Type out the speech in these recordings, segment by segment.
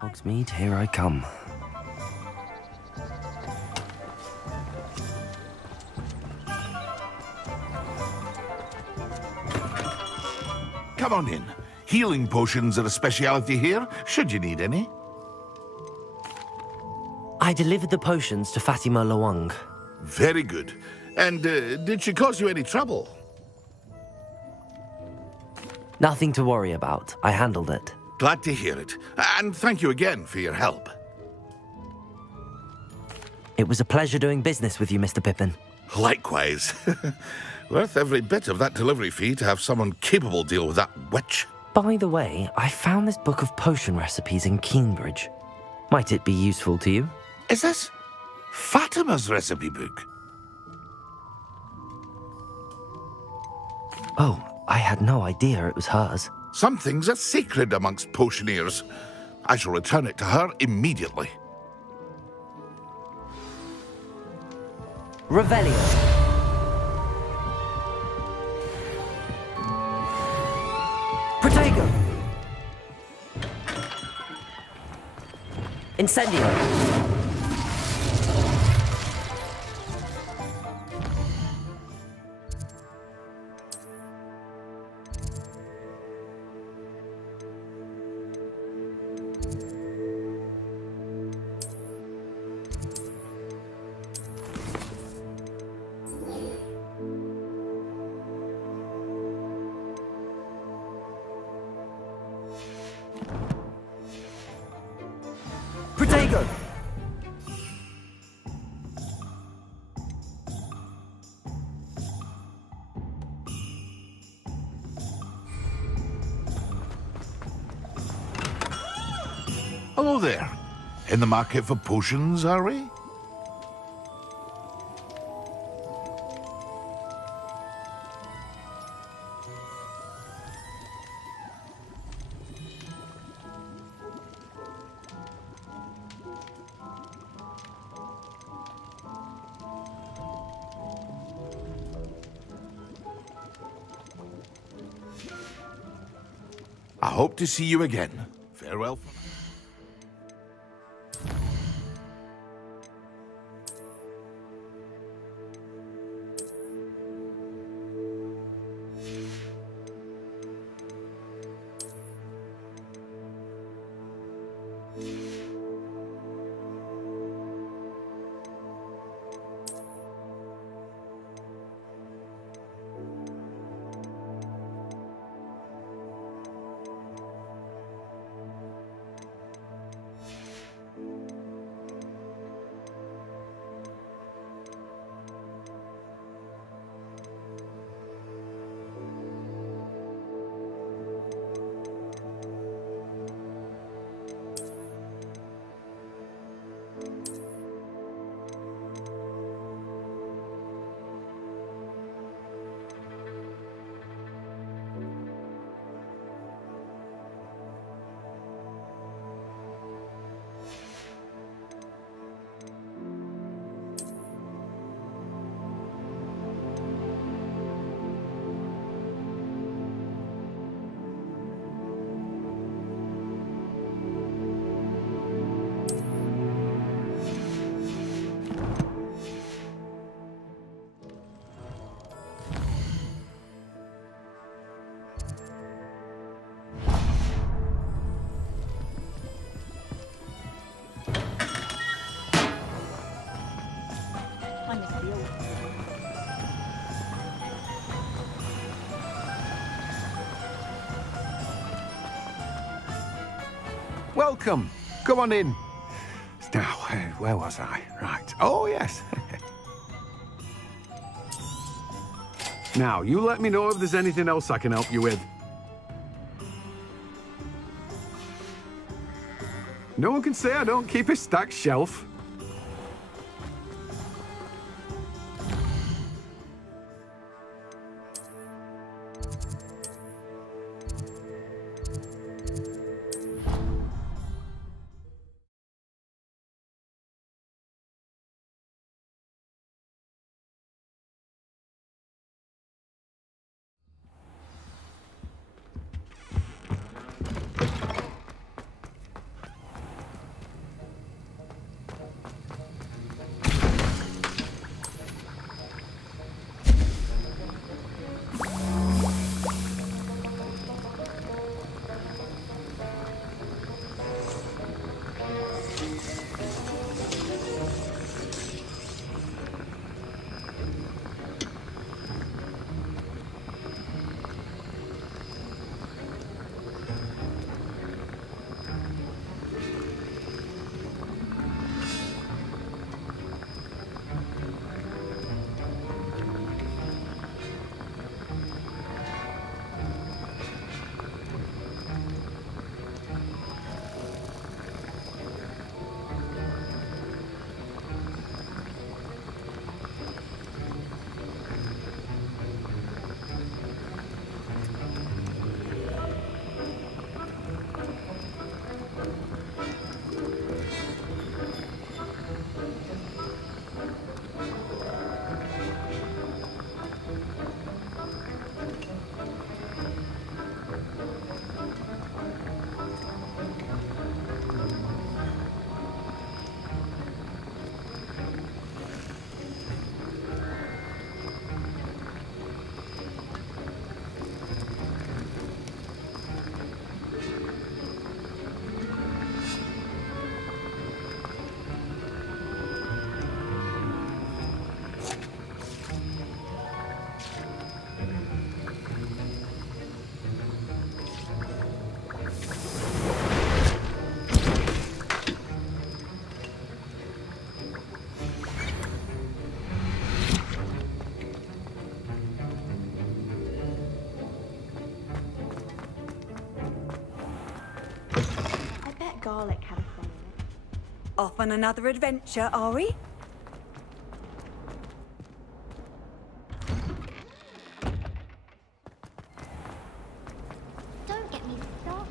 Hogsmeade, here I come. Come on in. Healing potions are a speciality here, should you need any. I delivered the potions to Fatima Lawang. Very good. And did she cause you any trouble? Nothing to worry about. I handled it. Glad to hear it. And thank you again for your help. It was a pleasure doing business with you, Mr. Pippin. Likewise. Worth every bit of that delivery fee to have someone capable deal with that witch. By the way, I found this book of potion recipes in Cambridge. Might it be useful to you? Is this Fatima's recipe book? Oh, I had no idea it was hers. Some things are sacred amongst potioneers. I shall return it to her immediately. Revelio. Protego. Incendio. Protego. Hello there. In the market for potions, are we? I hope to see you again. Farewell for now. Welcome. Come on in. Now, where was I? Right. Oh, yes. Now, you let me know if there's anything else I can help you with. No one can say I don't keep a stacked shelf. Dalek had a say in it. Off on another adventure, are we? Don't get me started.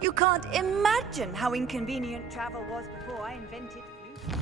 You can't imagine how inconvenient travel was before I invented flute.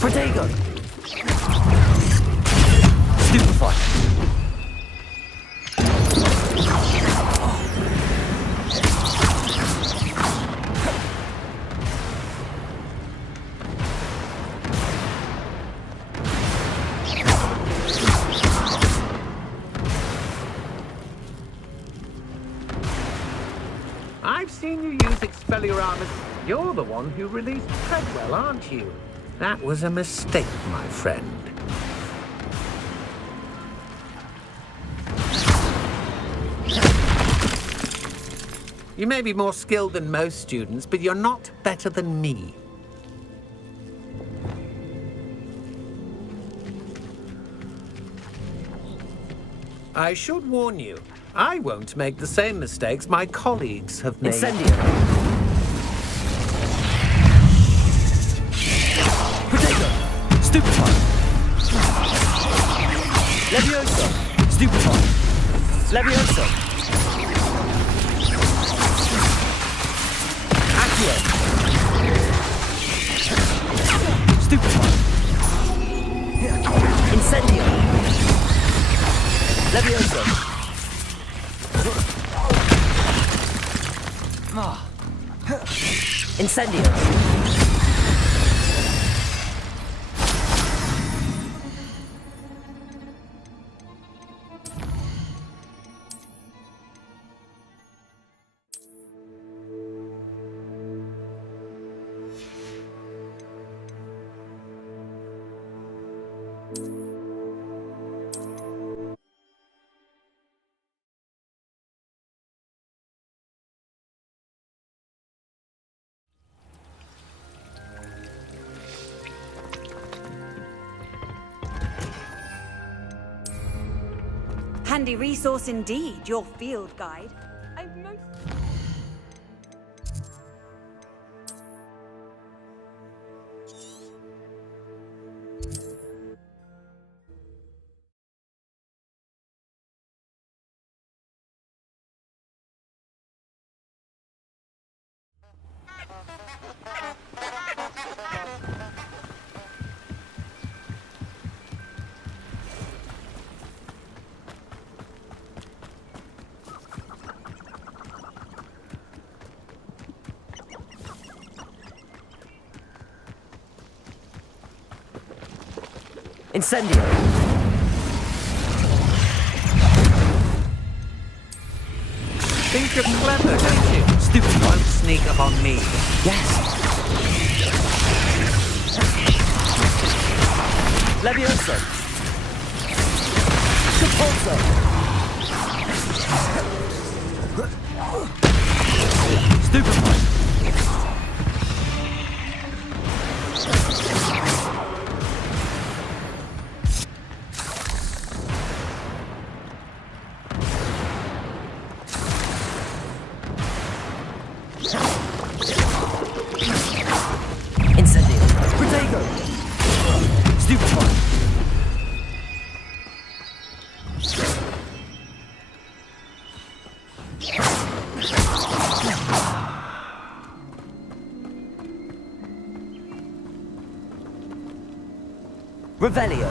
Protego! Stupefy! I've seen you use Expelliarmus. You're the one who released Treadwell, aren't you? That was a mistake, my friend. You may be more skilled than most students, but you're not better than me. I should warn you, I won't make the same mistakes my colleagues have made. Incendio! Stupefy! Levioso! Stupefy! Levioso! Accio! Stupefy! Incendio! Levioso! Incendio! Handy resource indeed, your field guide. I've most... Incendio! Think you're clever, don't you? Stupid Won't sneak up on me. Yes! Levioso! Capulso! Stupefy! Incendio! Protego! Stupefy! Revelio!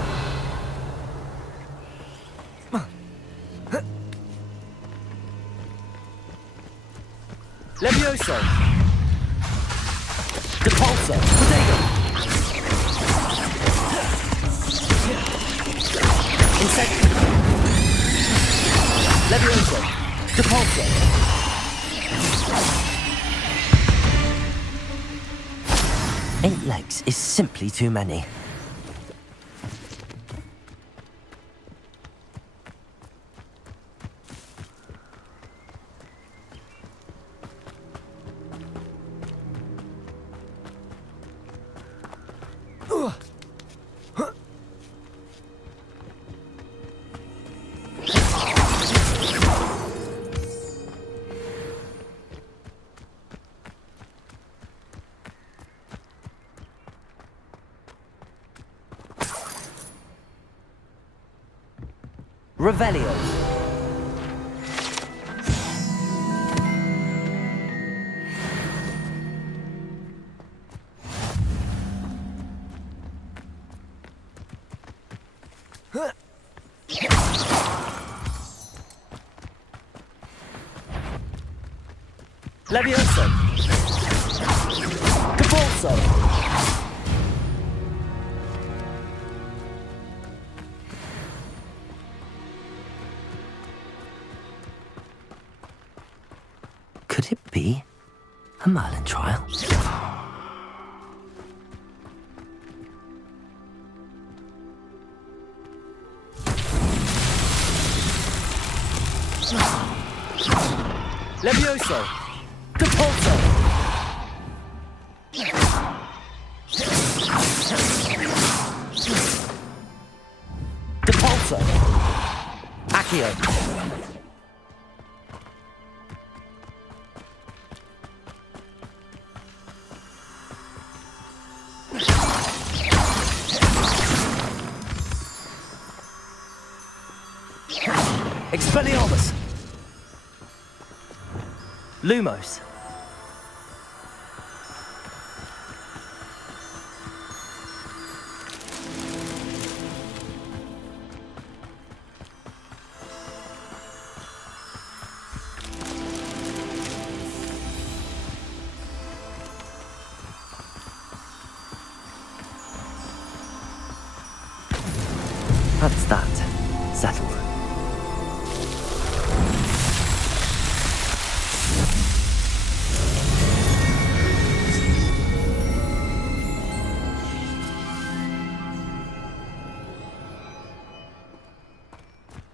Levioso! Depulso! Protego! Insect! Levioso! Depulso! 8 legs is simply too many. Revelio. Levioso. Capulso. Could it be a Merlin trial? Levioso! Capulso! Depulso! Accio! Expelliarmus! Lumos! That's that. Settled.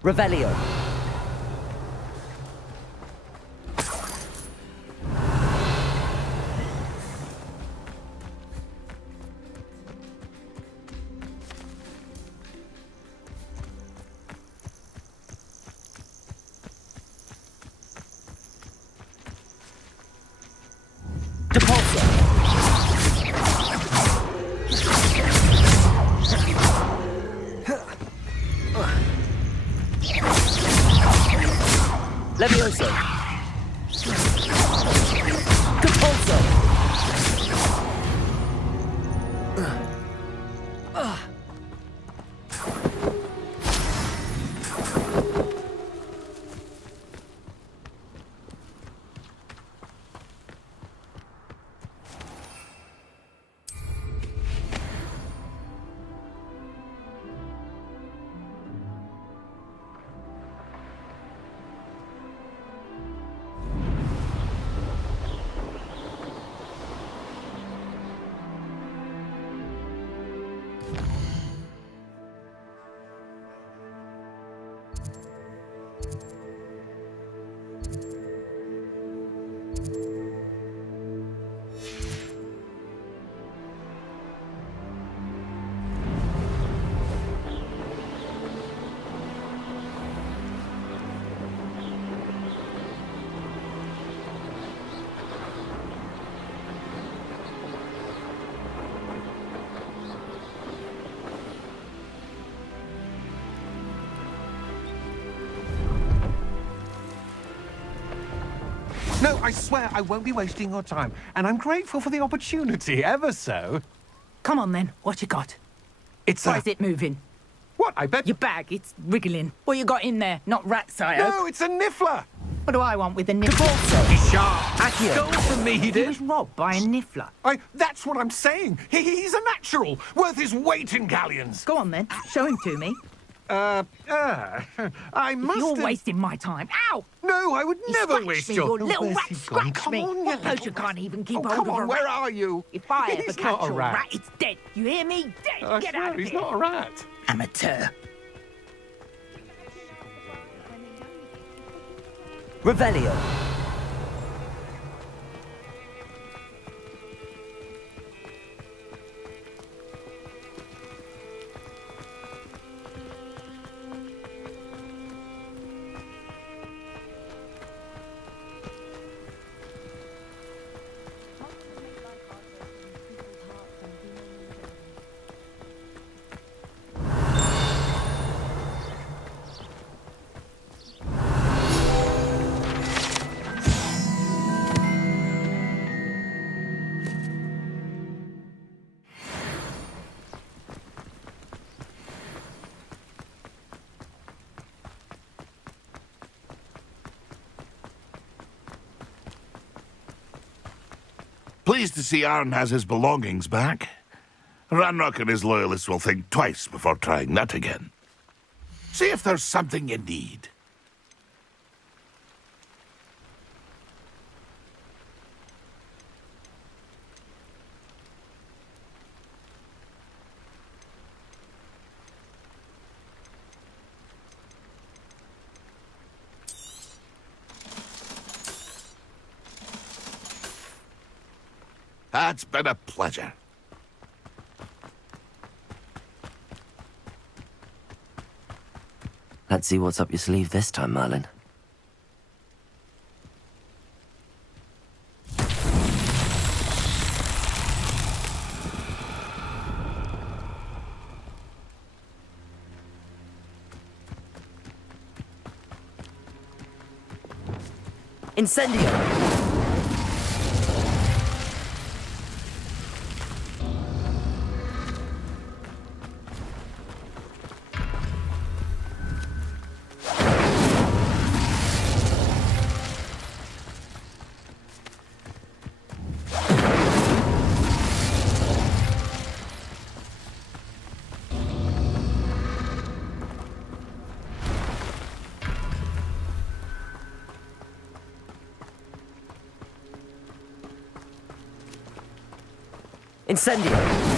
Revelio. Depulso. Levioso! Capulso! No, I swear I won't be wasting your time. And I'm grateful for the opportunity, ever so. Come on then, what you got? It's Why is it moving? What, I bet... Your bag, it's wriggling. What you got in there? Not rat sire. No, it's a niffler! What do I want with a niffler? Cabalso! Sharp! Accio. Stole from me, he He did! was robbed by a niffler. That's what I'm saying! He's a natural! Worth his weight in galleons! Go on then, show him to me. I must You're have... wasting my time. Ow! No, I would You never scratched waste me, your... you little Where's rat, he gone? scratch Come me. on, What you potion little can't even keep Oh, hold come of on, a where rat? are you? If I ever He's catch not a a rat. rat, it's dead. You hear me? Dead. I Get swear, out of he's here. not a rat. Amateur. Revelio. Pleased to see Arn has his belongings back. Ranrock and his loyalists will think twice before trying that again. See if there's something you need. It's been a pleasure. Let's see what's up your sleeve this time, Merlin. Incendio! Incendio!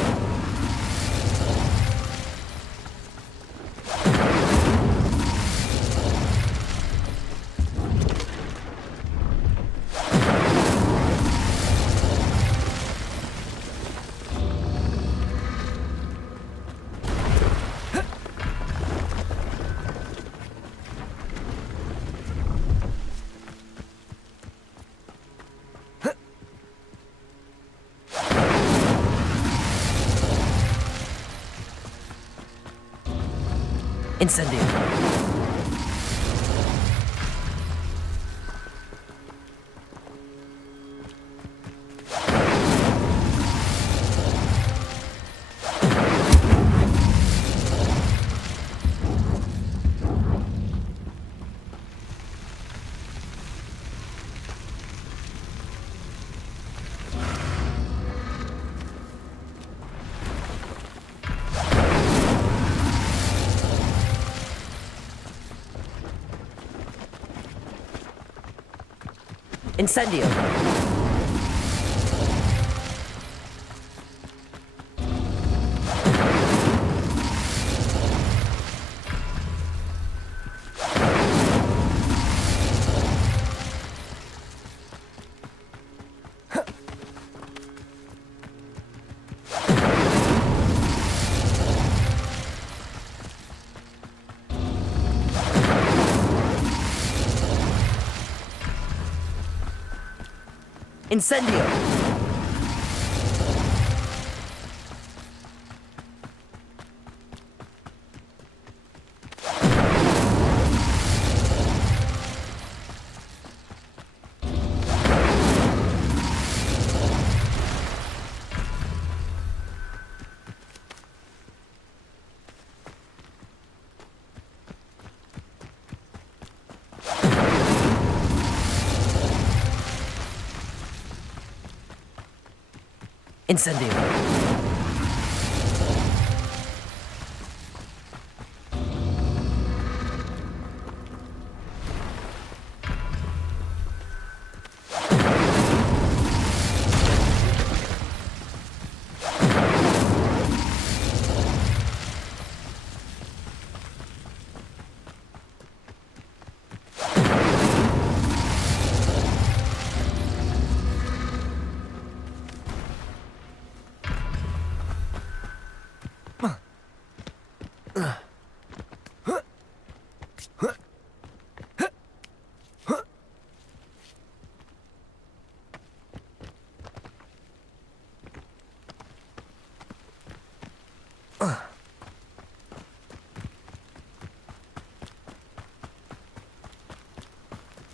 Incendio! Incendio! Incendio! Incendio.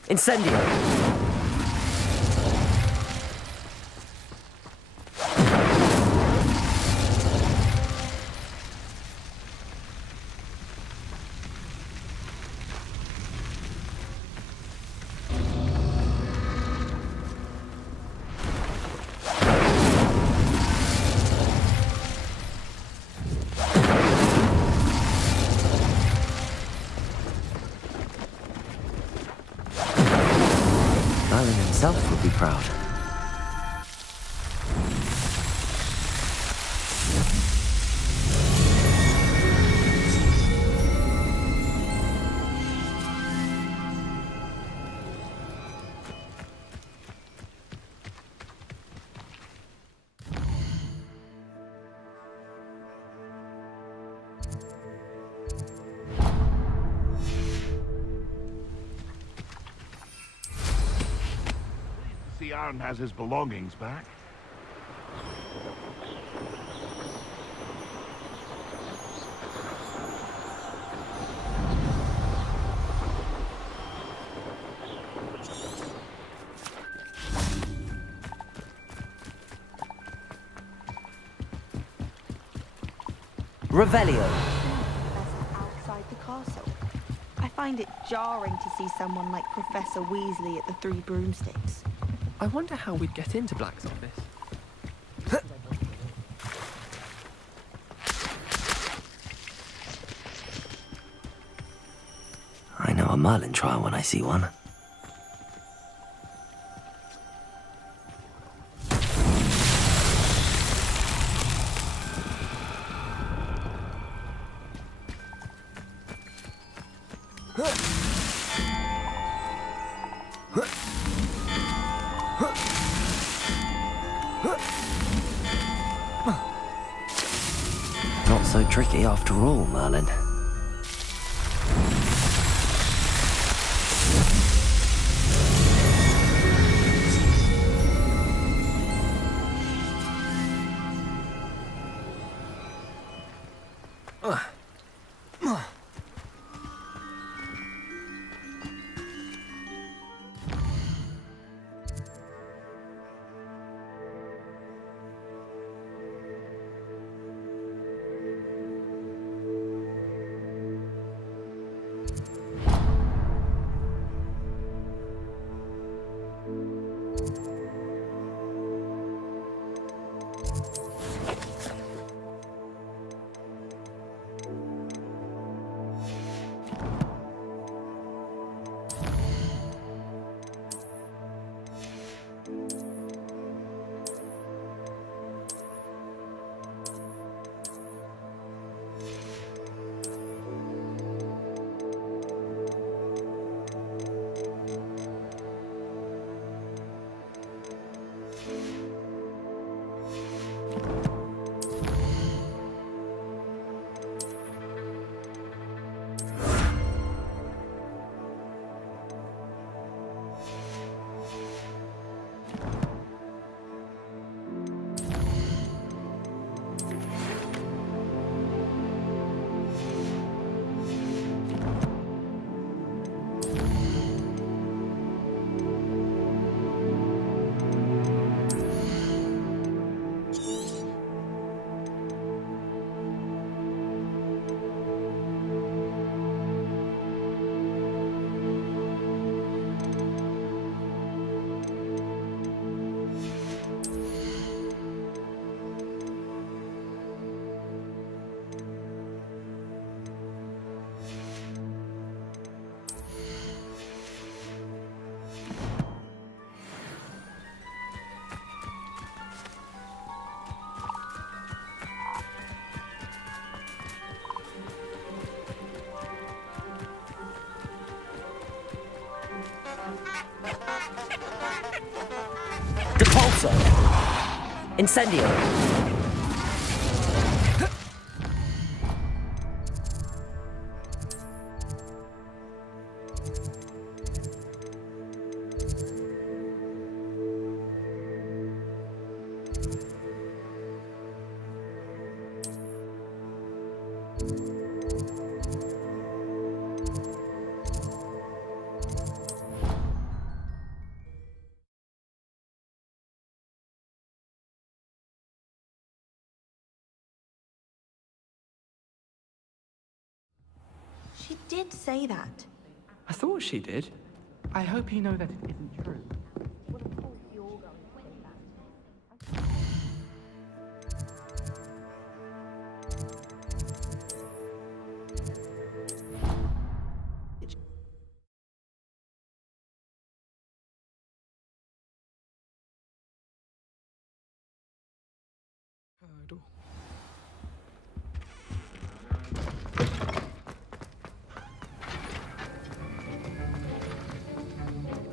Incendio. Merlin himself would be proud. The Arn has his belongings back. Revelio. Outside the castle. I find it jarring to see someone like Professor Weasley at the Three Broomsticks. I wonder how we'd get into Black's office. I know a Merlin trial when I see one. Not so tricky after all, Merlin. Depulso! Incendio! She did say that. I thought she did. I hope you know that it isn't true.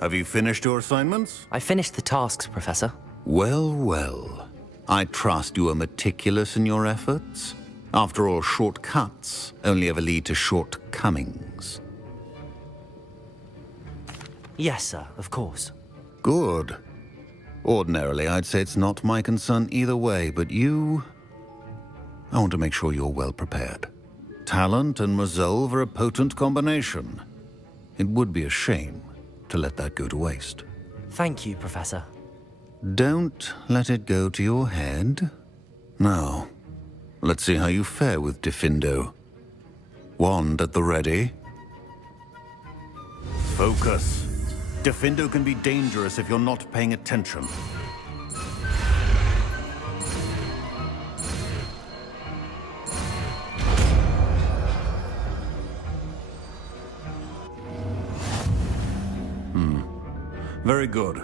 Have you finished your assignments? I finished the tasks, Professor. Well, well. I trust you are meticulous in your efforts. After all, shortcuts only ever lead to shortcomings. Yes, sir, of course. Good. Ordinarily, I'd say it's not my concern either way, but you... I want to make sure you're well prepared. Talent and resolve are a potent combination. It would be a shame to let that go to waste. Thank you, Professor. Don't let it go to your head. Now, let's see how you fare with Diffindo. Wand at the ready. Focus. Diffindo can be dangerous if you're not paying attention. Very good.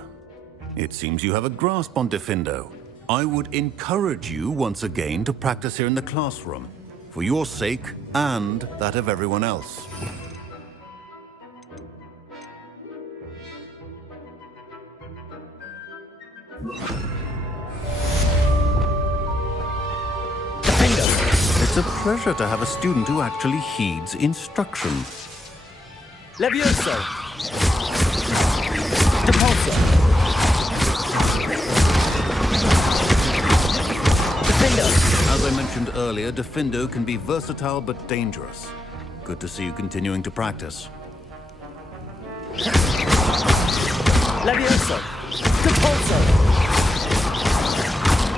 It seems you have a grasp on Diffindo. I would encourage you once again to practice here in the classroom, for your sake and that of everyone else. Diffindo! It's a pleasure to have a student who actually heeds instruction. Levioso! Depulso! Diffindo! As I mentioned earlier, Diffindo can be versatile but dangerous. Good to see you continuing to practice. Levioso! Depulso!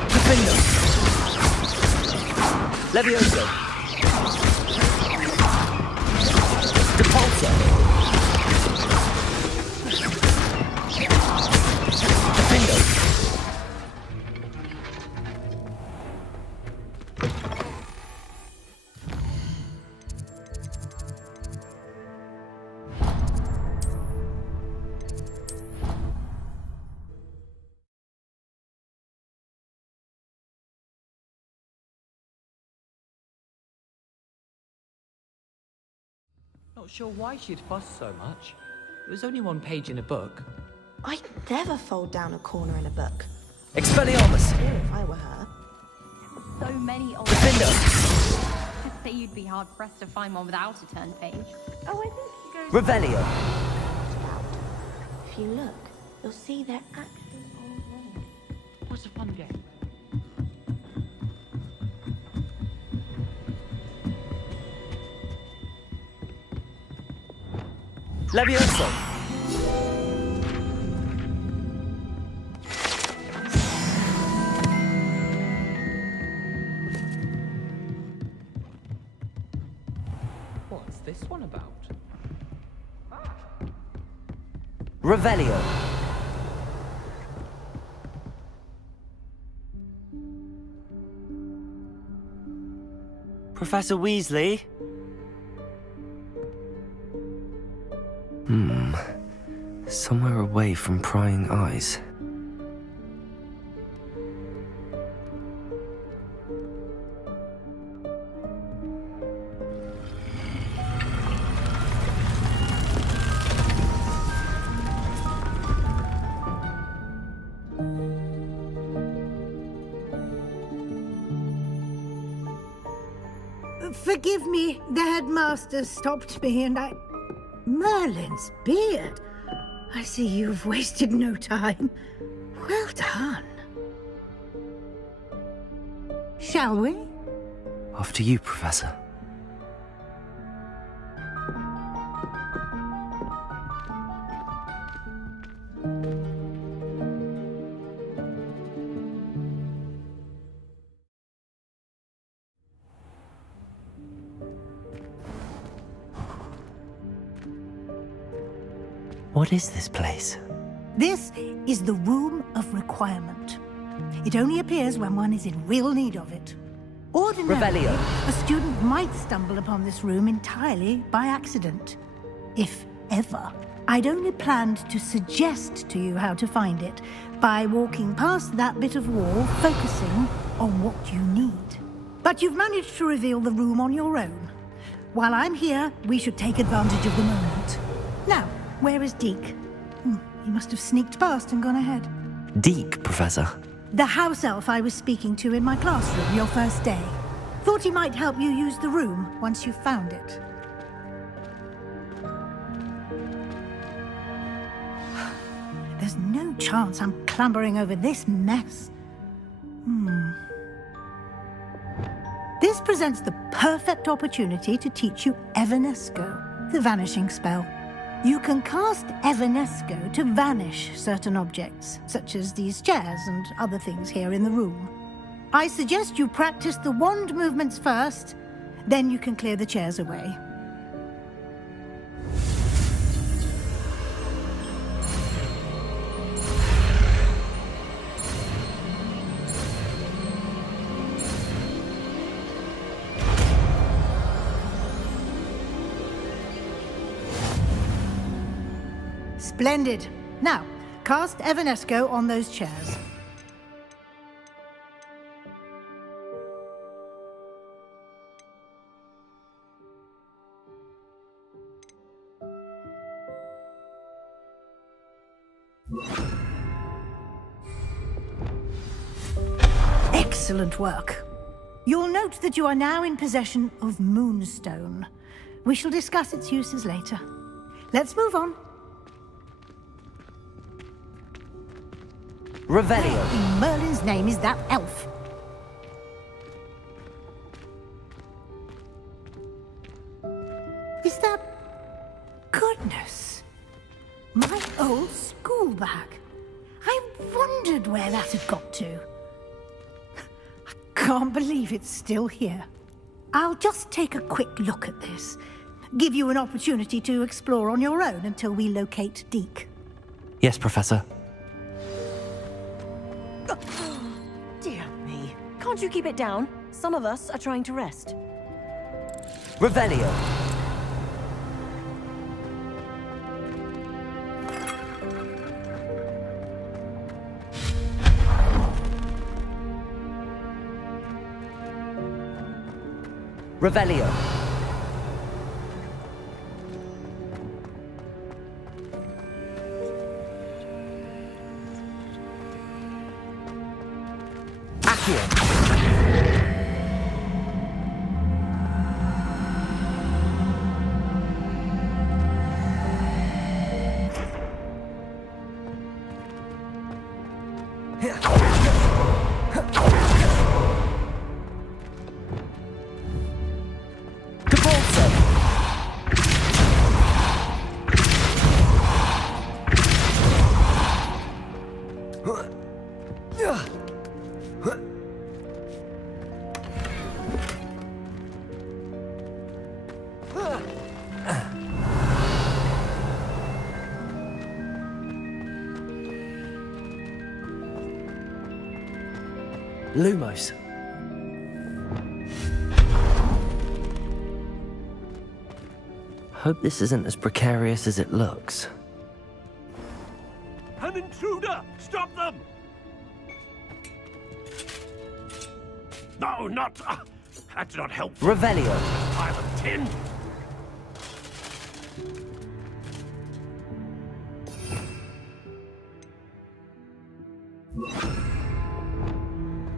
Diffindo! Levioso! Depulso! Diffindo! Not sure why she'd fuss so much. It was only one page in a book. I'd never fold down a corner in a book. Expelliarmus! If I were her. So many old. Diffindo! I'd say you'd be hard pressed to find one without a turned page. Oh, I think she goes. Revelio! If you look, you'll see they're actually old names. What's a fun game? Levioso! What's this one about? Revelio! Professor Weasley? Somewhere away from prying eyes. Forgive me, the headmaster stopped me and I... Merlin's beard. I see you've wasted no time. Well done. Shall we? Off to you, Professor. What is this place? This is the Room of Requirement. It only appears when one is in real need of it. Ordinarily, Revelio. a student might stumble upon this room entirely by accident. If ever. I'd only planned to suggest to you how to find it by walking past that bit of wall, focusing on what you need. But you've managed to reveal the room on your own. While I'm here, we should take advantage of the moment. Now, where is Deke? He must have sneaked past and gone ahead. Deke, Professor. The house elf I was speaking to in my classroom your first day. Thought he might help you use the room once you found it. There's no chance I'm clambering over this mess. This presents the perfect opportunity to teach you Evanesco, the vanishing spell. You can cast Evanesco to vanish certain objects, such as these chairs and other things here in the room. I suggest you practice the wand movements first, then you can clear the chairs away. Splendid. Now, cast Evanesco on those chairs. Excellent work. You'll note that you are now in possession of Moonstone. We shall discuss its uses later. Let's move on. Revelio. In Merlin's name is that elf? Is that... Goodness. My old school bag. I wondered where that had got to. I can't believe it's still here. I'll just take a quick look at this. Give you an opportunity to explore on your own until we locate Deke. Yes, Professor. Dear me. Can't you keep it down? Some of us are trying to rest. Revelio. Revelio. Accio. Lumos. Hope this isn't as precarious as it looks. An intruder! Stop them! No, not... that's not helpful. Revelio. Pile of tin.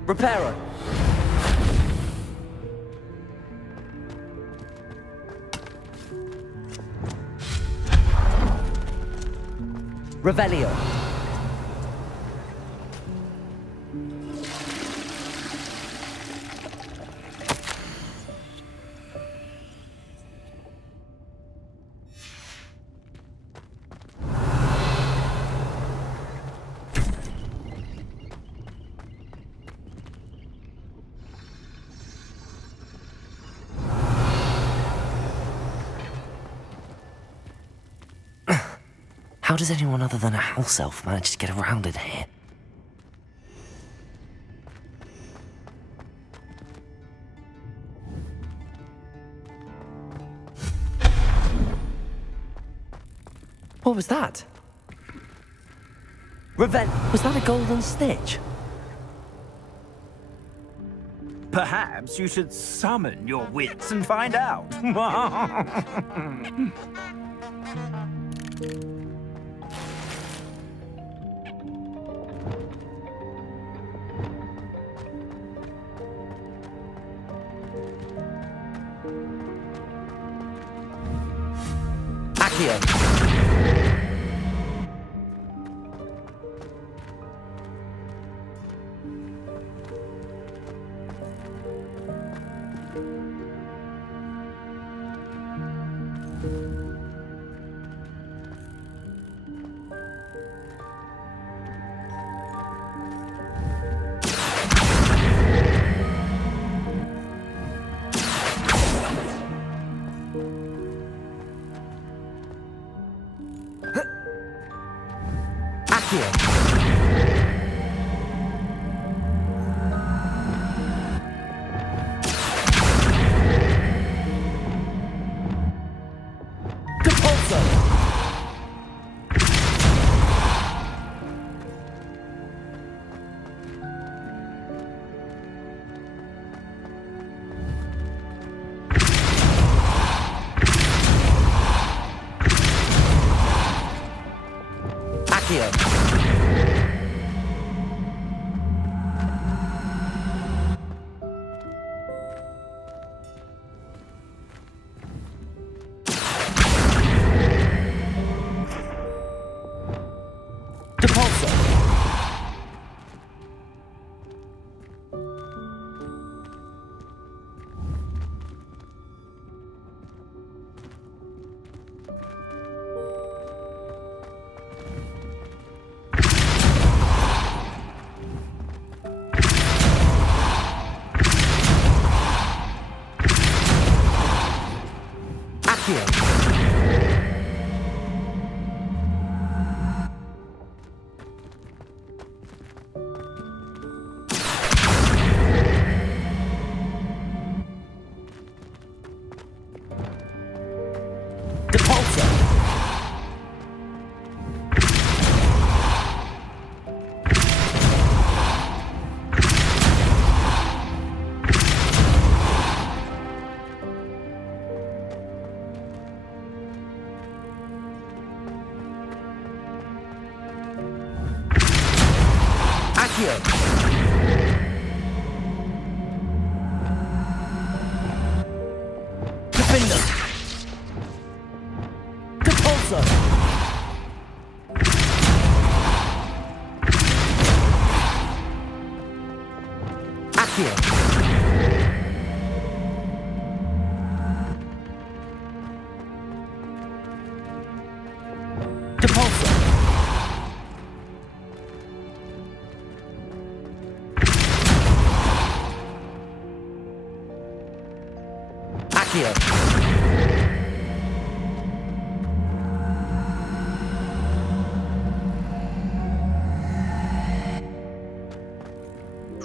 Reparo. Revelio. How does anyone other than a house elf manage to get around in here? What was that? Was that a golden snitch? Perhaps you should summon your wits and find out. Accio.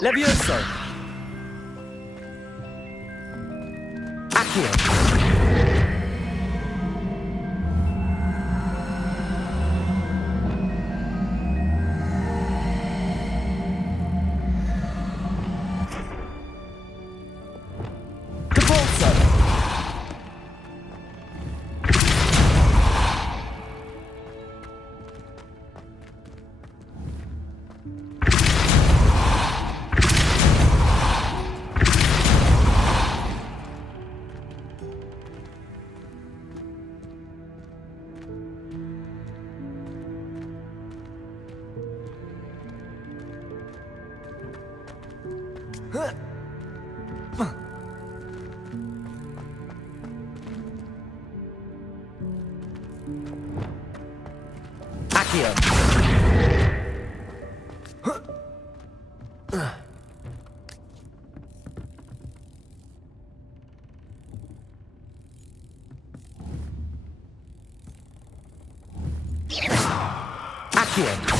Levioso! Accio! Accio. Accio.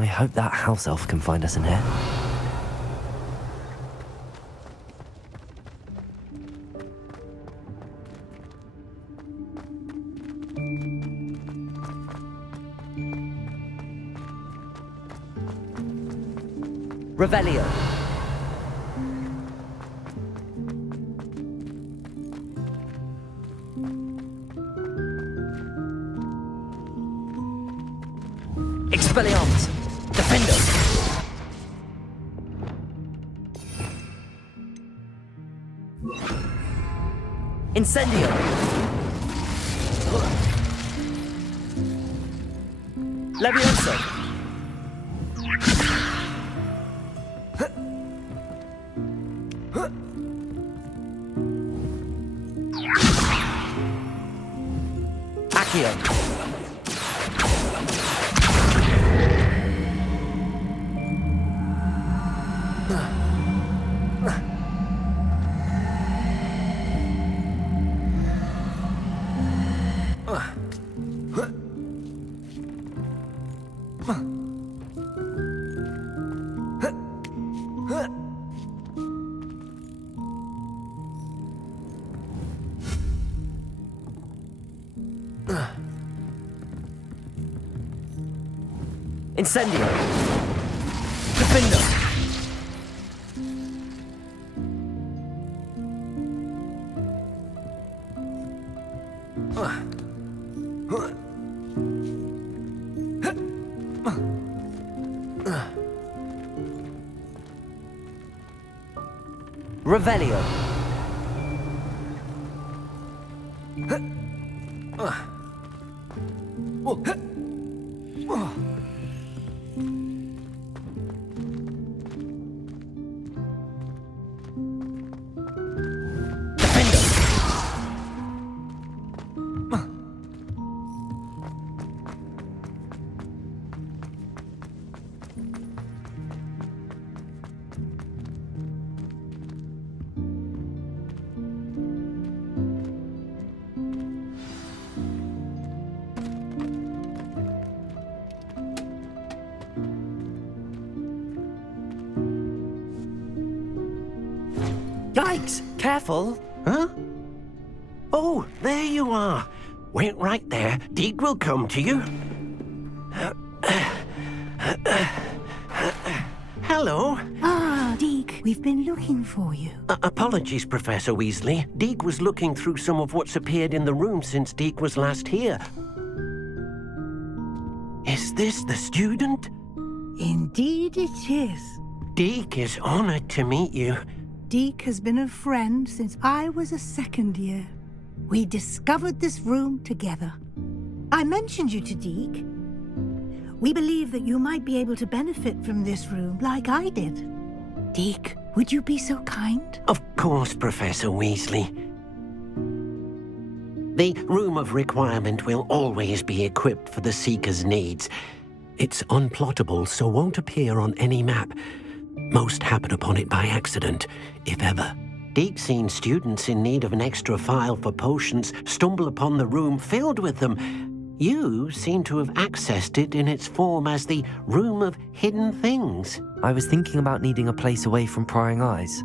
I hope that house elf can find us in here. Revelio. Expelliarmus. Defender. Incendio. Levioso. Accio. Incendio. Defender. Revelio. Yikes! Careful! Huh? Oh, there you are. Wait right there. Deek will come to you. Hello. Ah, Deek, we've been looking for you. Apologies, Professor Weasley. Deek was looking through some of what's appeared in the room since Deek was last here. Is this the student? Indeed it is. Deek is honored to meet you. Deek has been a friend since I was a second year. We discovered this room together. I mentioned you to Deek. We believe that you might be able to benefit from this room like I did. Deek, would you be so kind? Of course, Professor Weasley. The Room of Requirement will always be equipped for the Seeker's needs. It's unplottable, so won't appear on any map. Most happen upon it by accident, if ever. Deek's seen students in need of an extra file for potions stumble upon the room filled with them. You seem to have accessed it in its form as the Room of Hidden Things. I was thinking about needing a place away from prying eyes.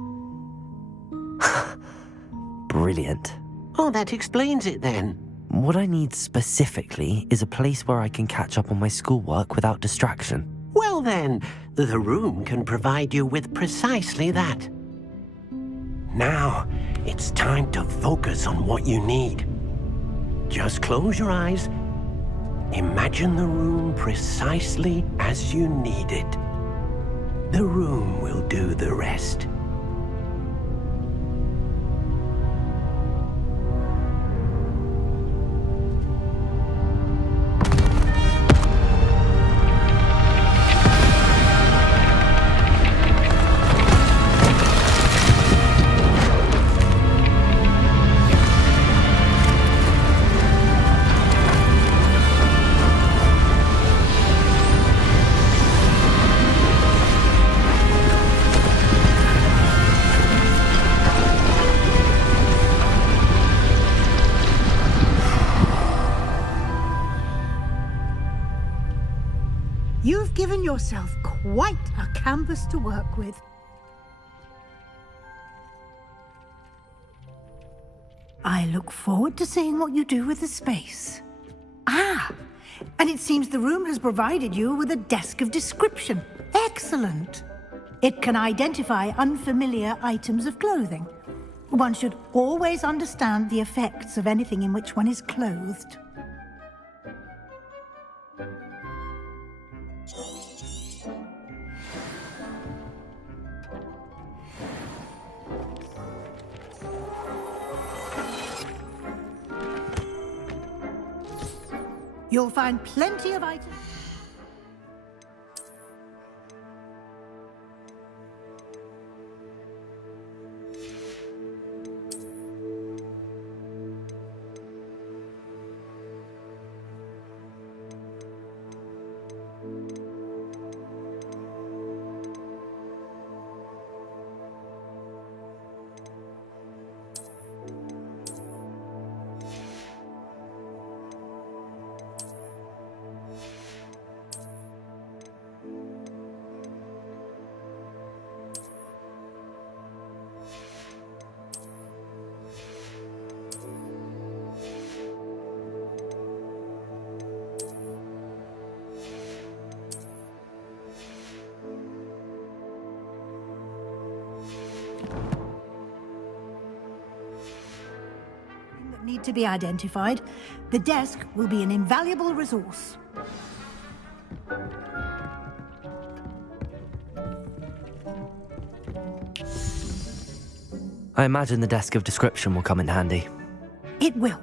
Brilliant. Oh, that explains it then. What I need specifically is a place where I can catch up on my schoolwork without distraction. Well then, the room can provide you with precisely that. Now, it's time to focus on what you need. Just close your eyes Imagine the room precisely as you need it. The room will do the rest. You've given yourself quite a canvas to work with. I look forward to seeing what you do with the space. Ah, and it seems the room has provided you with a desk of description. Excellent. It can identify unfamiliar items of clothing. One should always understand the effects of anything in which one is clothed. You'll find plenty of items. Need to be identified. The desk will be an invaluable resource. I imagine the desk of description will come in handy. It will.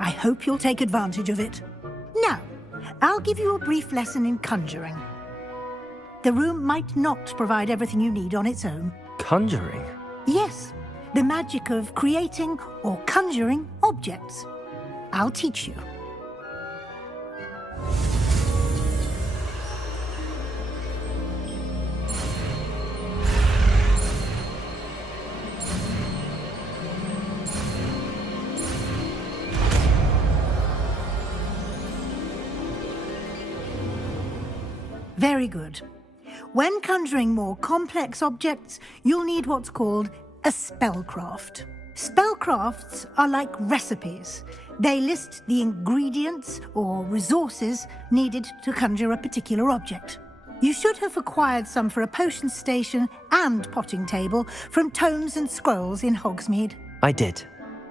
I hope you'll take advantage of it. Now, I'll give you a brief lesson in conjuring. The room might not provide everything you need on its own. Conjuring? Yes. The magic of creating or conjuring objects. I'll teach you. Very good. When conjuring more complex objects, you'll need what's called a spellcraft. Spellcrafts are like recipes. They list the ingredients or resources needed to conjure a particular object. You should have acquired some for a potion station and potting table from tomes and scrolls in Hogsmeade. I did.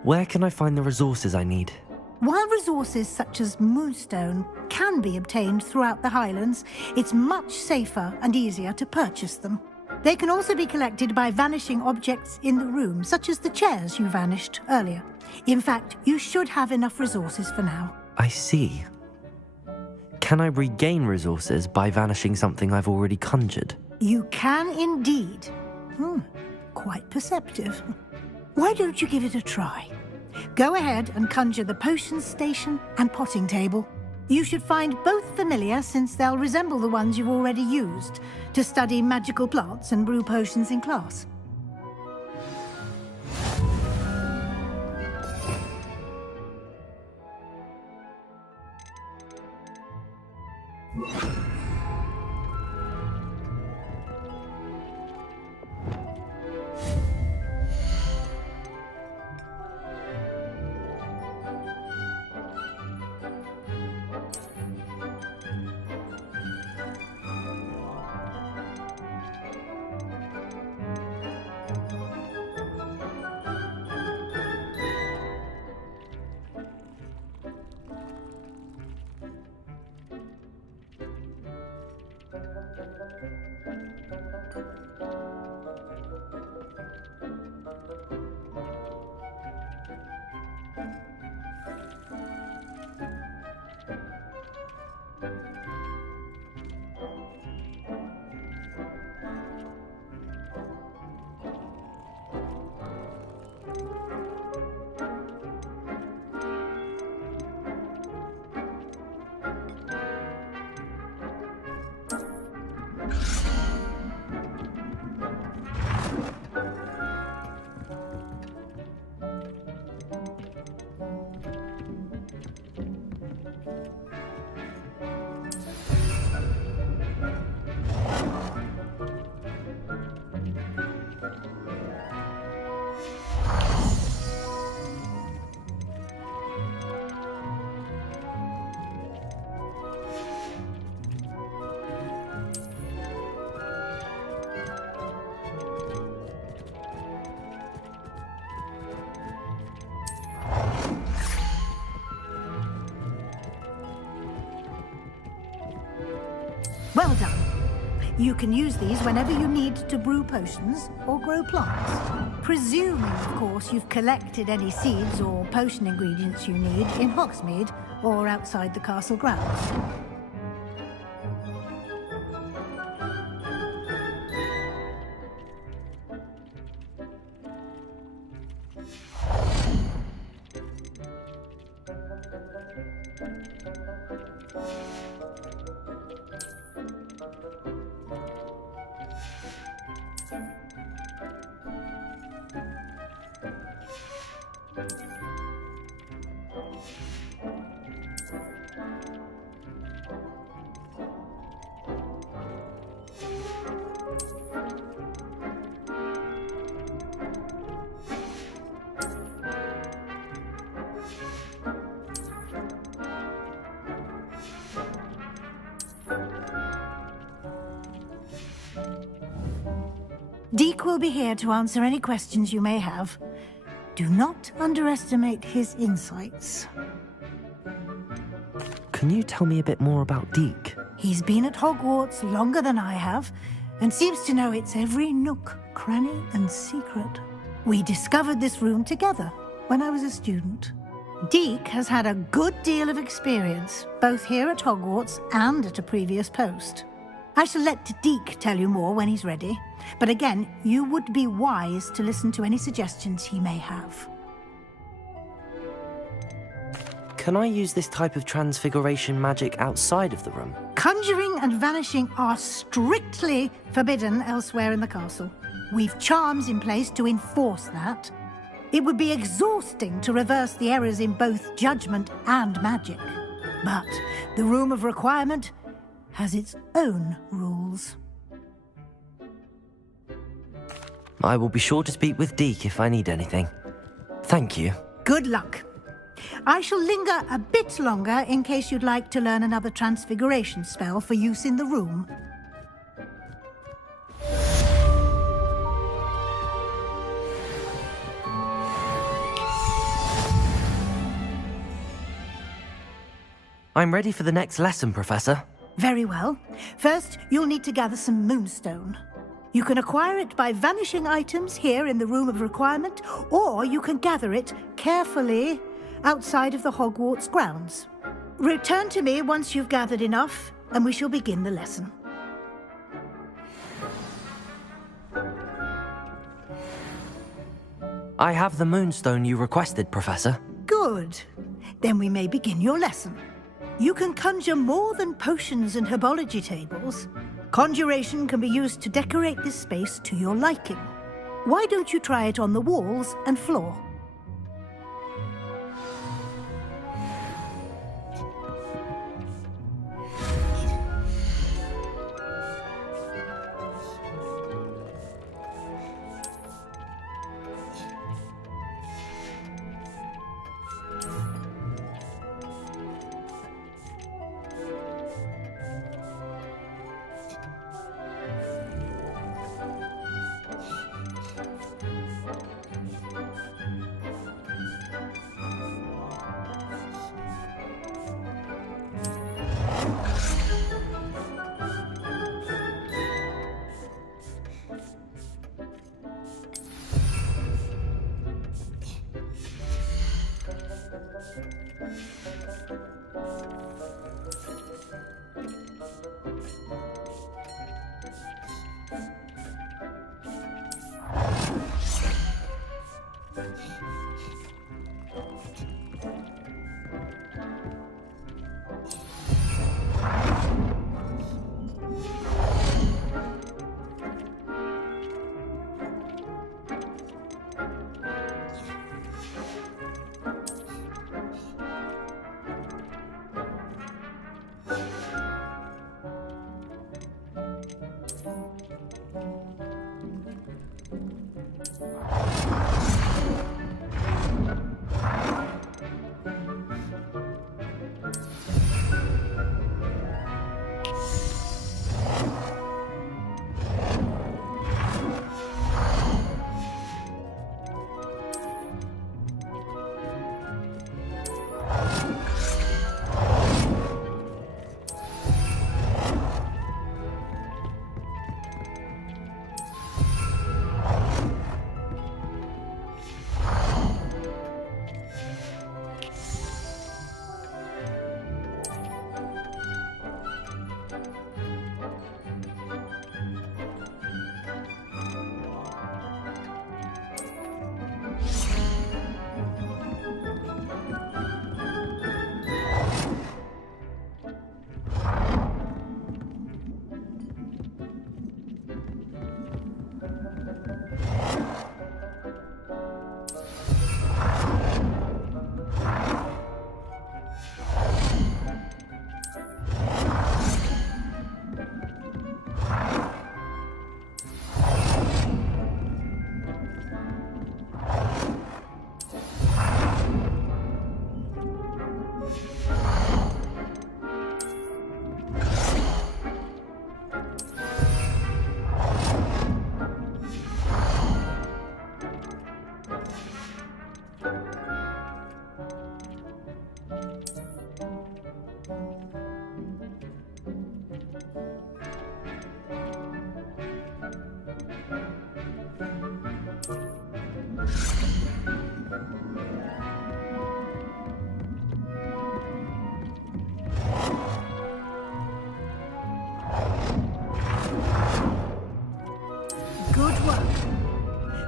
Where can I find the resources I need? While resources such as moonstone can be obtained throughout the Highlands, it's much safer and easier to purchase them. They can also be collected by vanishing objects in the room, such as the chairs you vanished earlier. In fact, you should have enough resources for now. I see. Can I regain resources by vanishing something I've already conjured? You can indeed. Quite perceptive. Why don't you give it a try? Go ahead and conjure the potion station and potting table. You should find both familiar, since they'll resemble the ones you've already used to study magical plants and brew potions in class. Well done. You can use these whenever you need to brew potions or grow plants. Presuming, of course, you've collected any seeds or potion ingredients you need in Hogsmeade or outside the castle grounds. Deke will be here to answer any questions you may have. Do not underestimate his insights. Can you tell me a bit more about Deke? He's been at Hogwarts longer than I have, and seems to know its every nook, cranny, and secret. We discovered this room together when I was a student. Deke has had a good deal of experience, both here at Hogwarts and at a previous post. I shall let Deke tell you more when he's ready, but again, you would be wise to listen to any suggestions he may have. Can I use this type of transfiguration magic outside of the room? Conjuring and vanishing are strictly forbidden elsewhere in the castle. We've charms in place to enforce that. It would be exhausting to reverse the errors in both judgment and magic. But the Room of Requirement has its own rules. I will be sure to speak with Deke if I need anything. Thank you. Good luck. I shall linger a bit longer in case you'd like to learn another transfiguration spell for use in the room. I'm ready for the next lesson, Professor. Very well. First, you'll need to gather some moonstone. You can acquire it by vanishing items here in the Room of Requirement, or you can gather it carefully outside of the Hogwarts grounds. Return to me once you've gathered enough, and we shall begin the lesson. I have the moonstone you requested, Professor. Good. Then we may begin your lesson. You can conjure more than potions and herbology tables. Conjuration can be used to decorate this space to your liking. Why don't you try it on the walls and floor?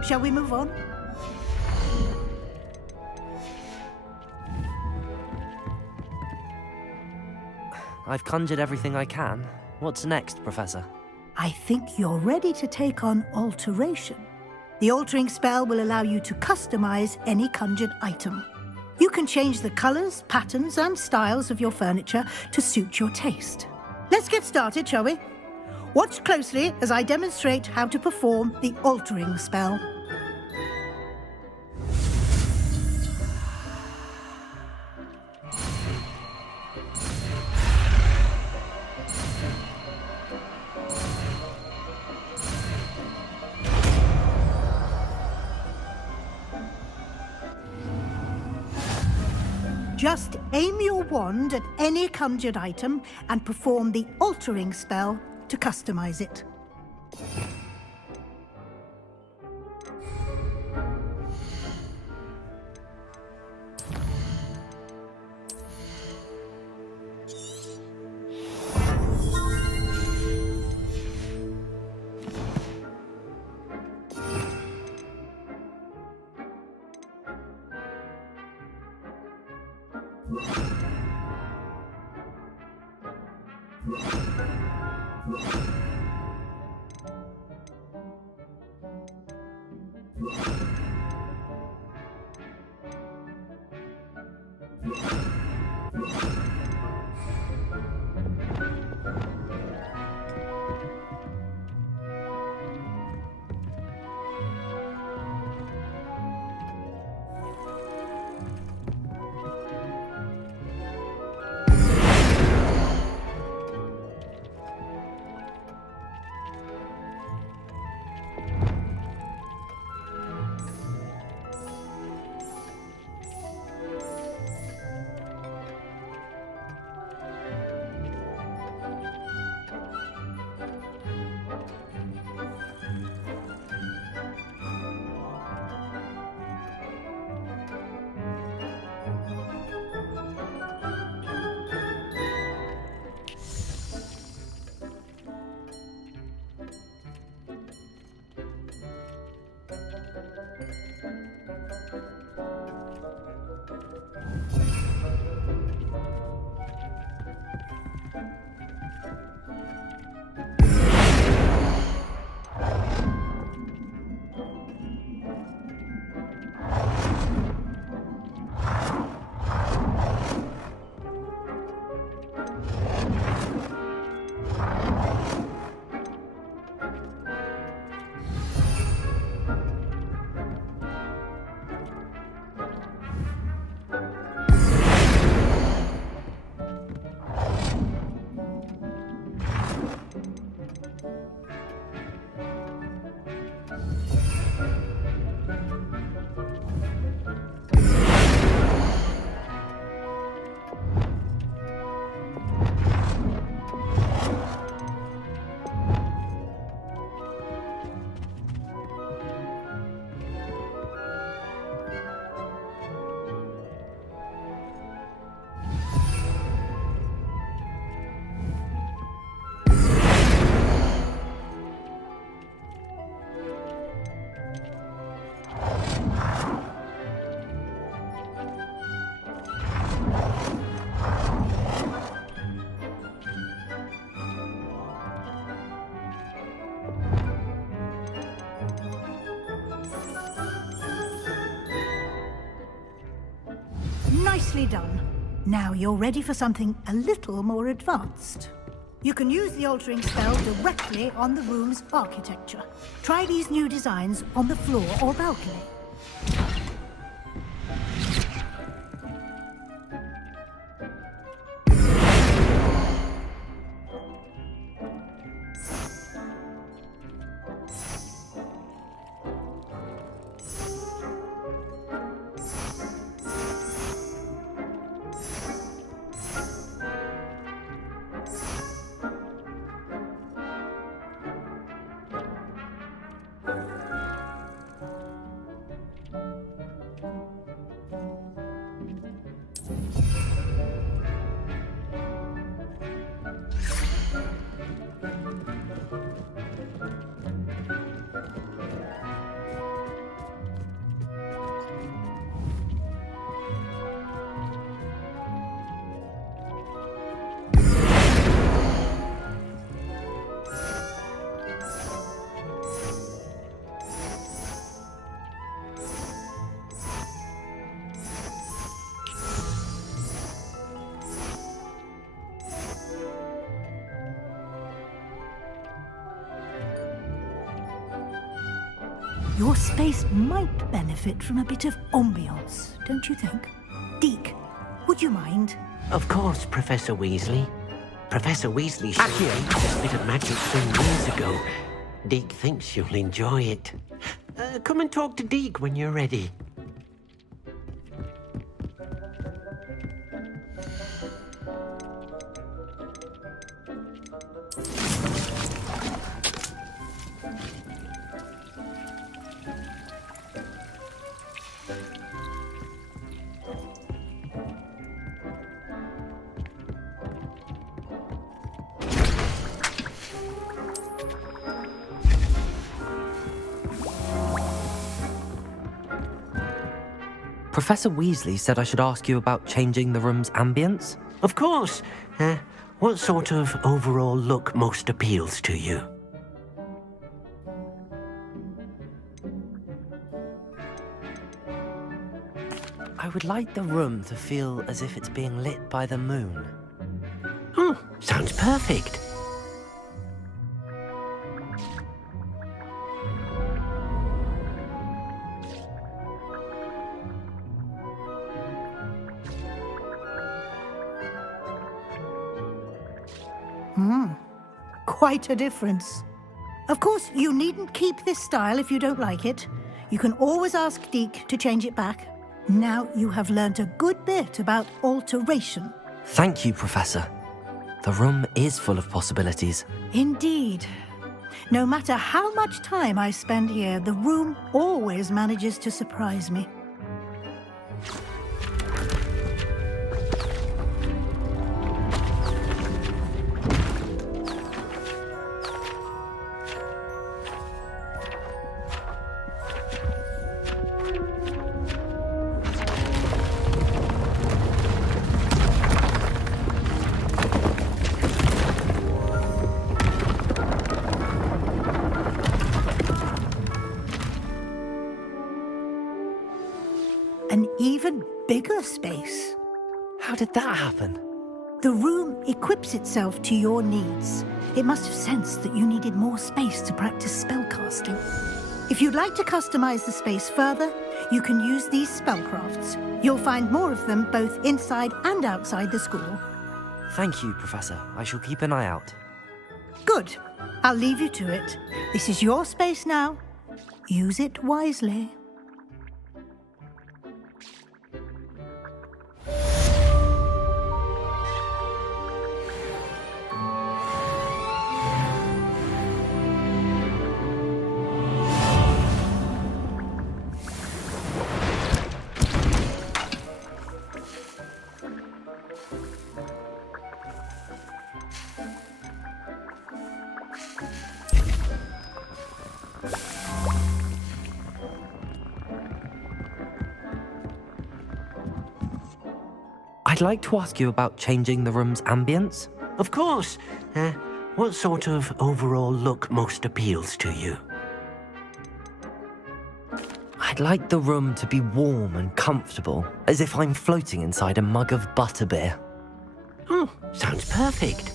Shall we move on? I've conjured everything I can. What's next, Professor? I think you're ready to take on alteration. The altering spell will allow you to customize any conjured item. You can change the colors, patterns, and styles of your furniture to suit your taste. Let's get started, shall we? Watch closely as I demonstrate how to perform the altering spell. Just aim your wand at any conjured item and perform the altering spell to customize it. Nicely done. Now you're ready for something a little more advanced. You can use the altering spell directly on the room's architecture. Try these new designs on the floor or balcony. Your space might benefit from a bit of ambiance, don't you think? Deke, would you mind? Of course, Professor Weasley. Professor Weasley showed me this bit of magic some years ago. Deke thinks you'll enjoy it. Come and talk to Deke when you're ready. Professor Weasley said I should ask you about changing the room's ambience? Of course. What sort of overall look most appeals to you? I would like the room to feel as if it's being lit by the moon. Oh, sounds perfect. Quite a difference. Of course, you needn't keep this style if you don't like it. You can always ask Deke to change it back. Now you have learnt a good bit about alteration. Thank you, Professor. The room is full of possibilities. Indeed. No matter how much time I spend here, the room always manages to surprise me. An even bigger space. How did that happen? The room equips itself to your needs. It must have sensed that you needed more space to practice spellcasting. If you'd like to customize the space further, you can use these spellcrafts. You'll find more of them both inside and outside the school. Thank you, Professor. I shall keep an eye out. Good. I'll leave you to it. This is your space now. Use it wisely. I'd like to ask you about changing the room's ambience. Of course. What sort of overall look most appeals to you? I'd like the room to be warm and comfortable, as if I'm floating inside a mug of butterbeer. Oh, sounds perfect.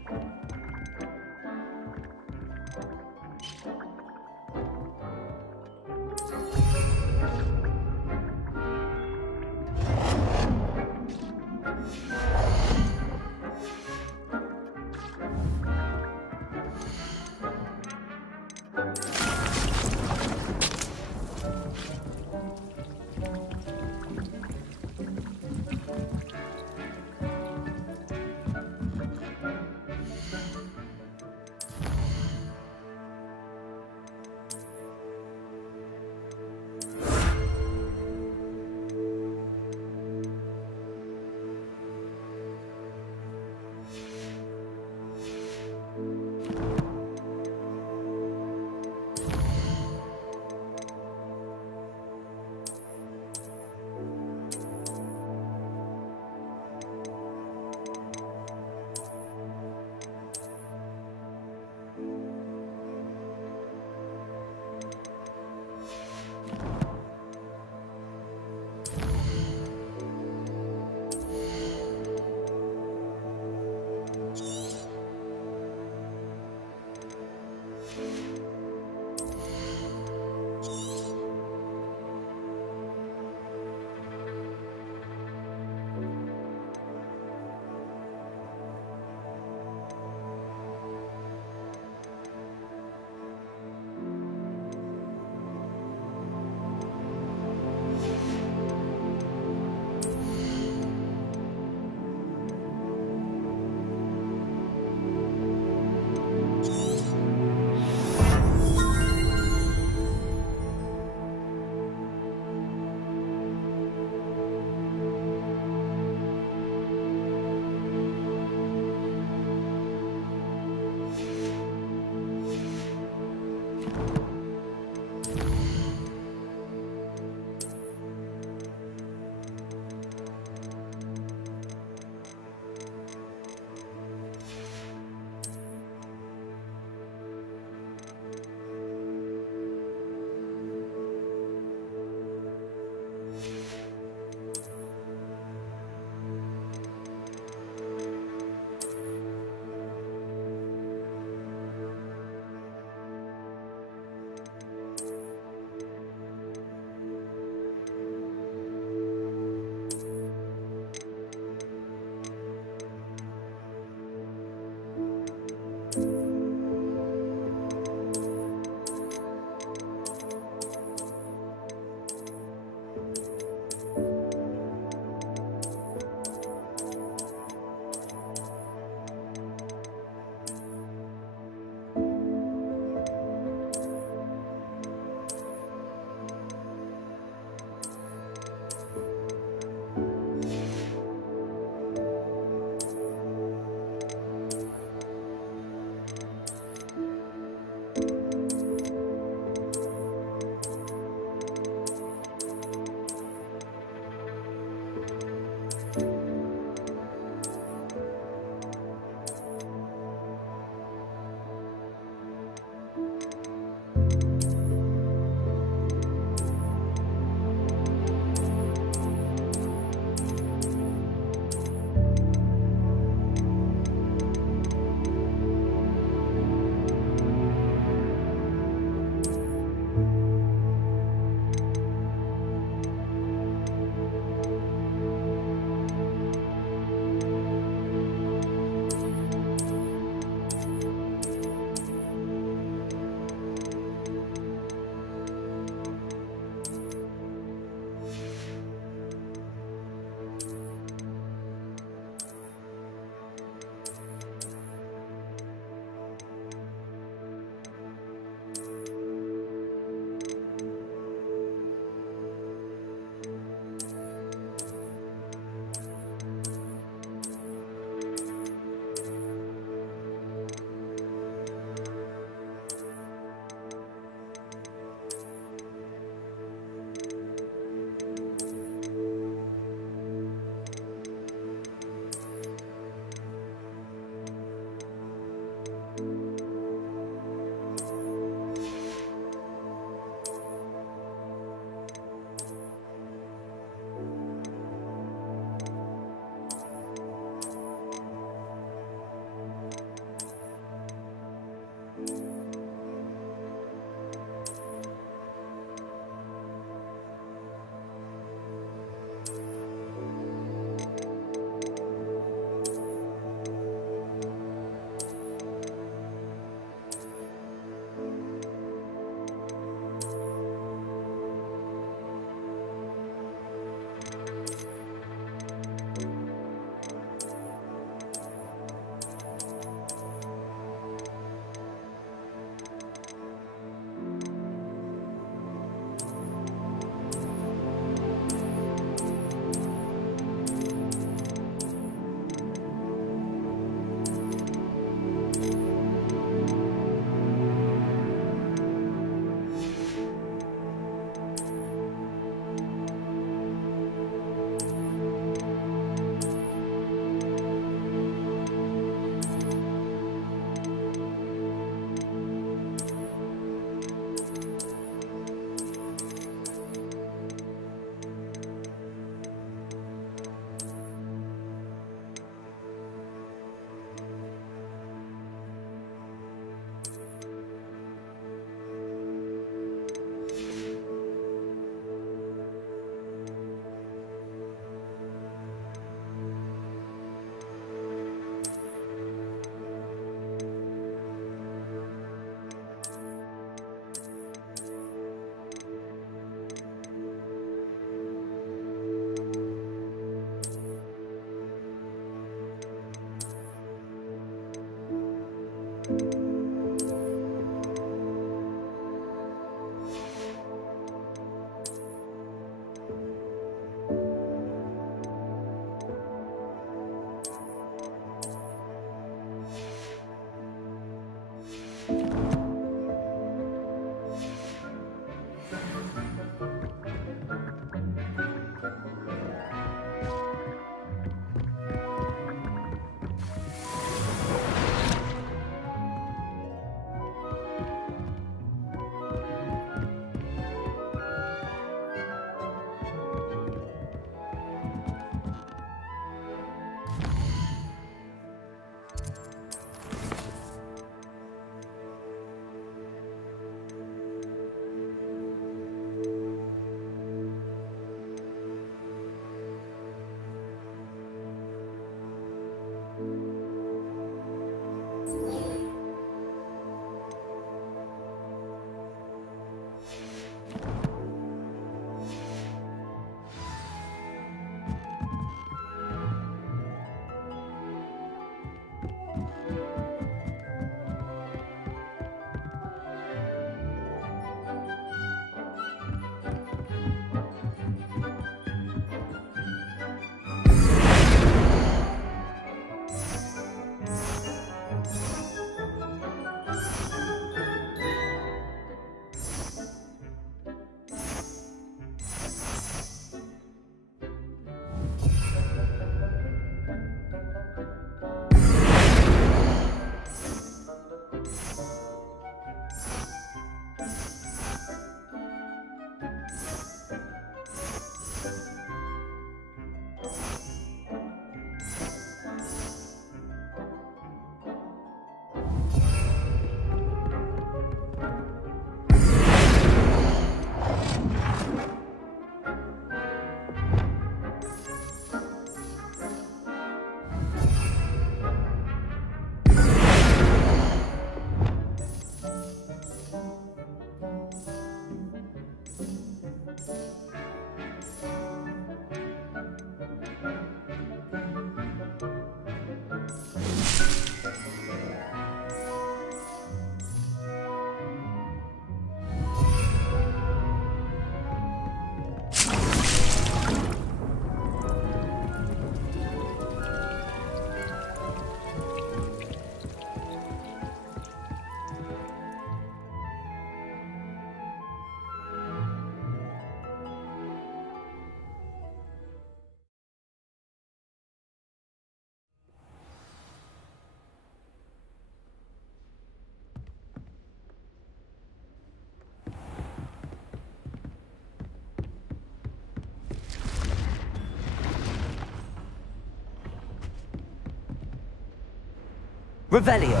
Revelio.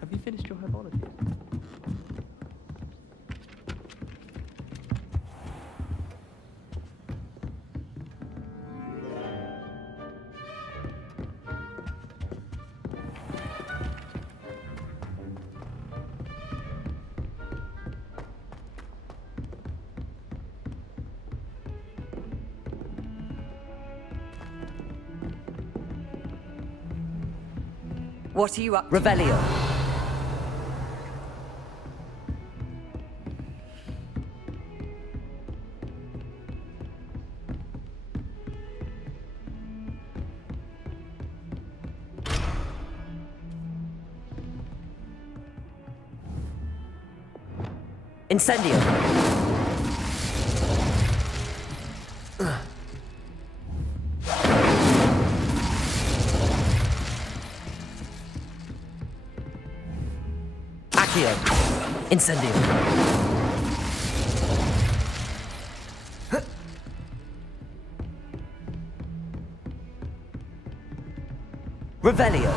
Have you finished your herbology? What are you up to? Revelio. Incendio. Incendio. Revelio.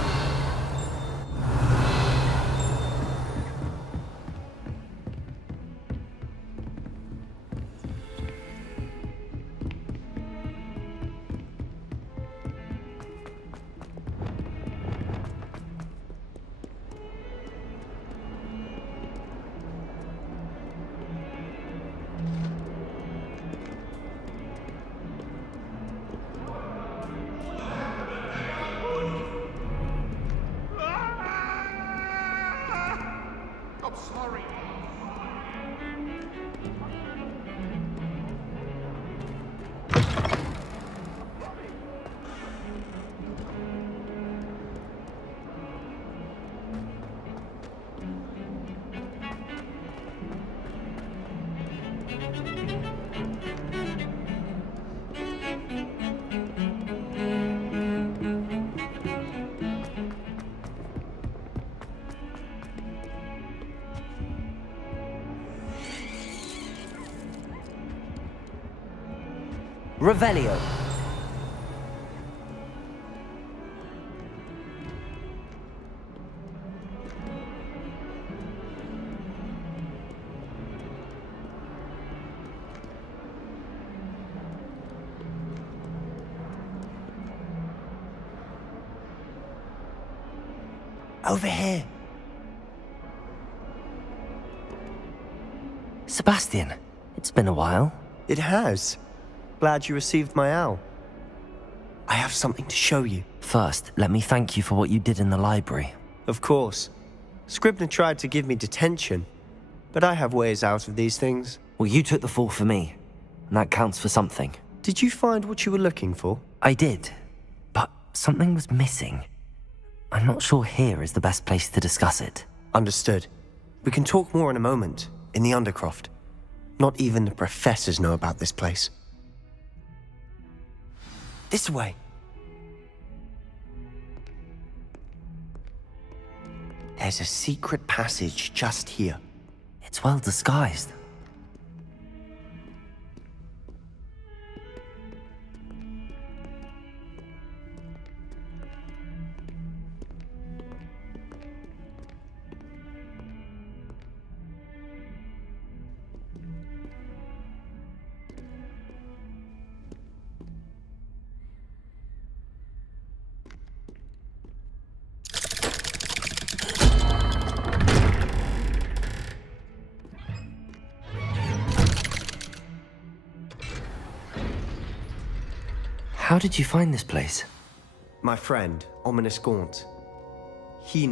I'm sorry. Revelio. Over here. Sebastian, it's been a while. It has. Glad you received my owl. I have something to show you. First, let me thank you for what you did in the library. Of course. Scribner tried to give me detention, but I have ways out of these things. Well, you took the fall for me, and that counts for something. Did you find what you were looking for? I did, but something was missing. I'm not sure here is the best place to discuss it. Understood. We can talk more in a moment, in the Undercroft. Not even the professors know about this place. This way. There's a secret passage just here. It's well disguised. How did you find this place? My friend, Ominous Gaunt. He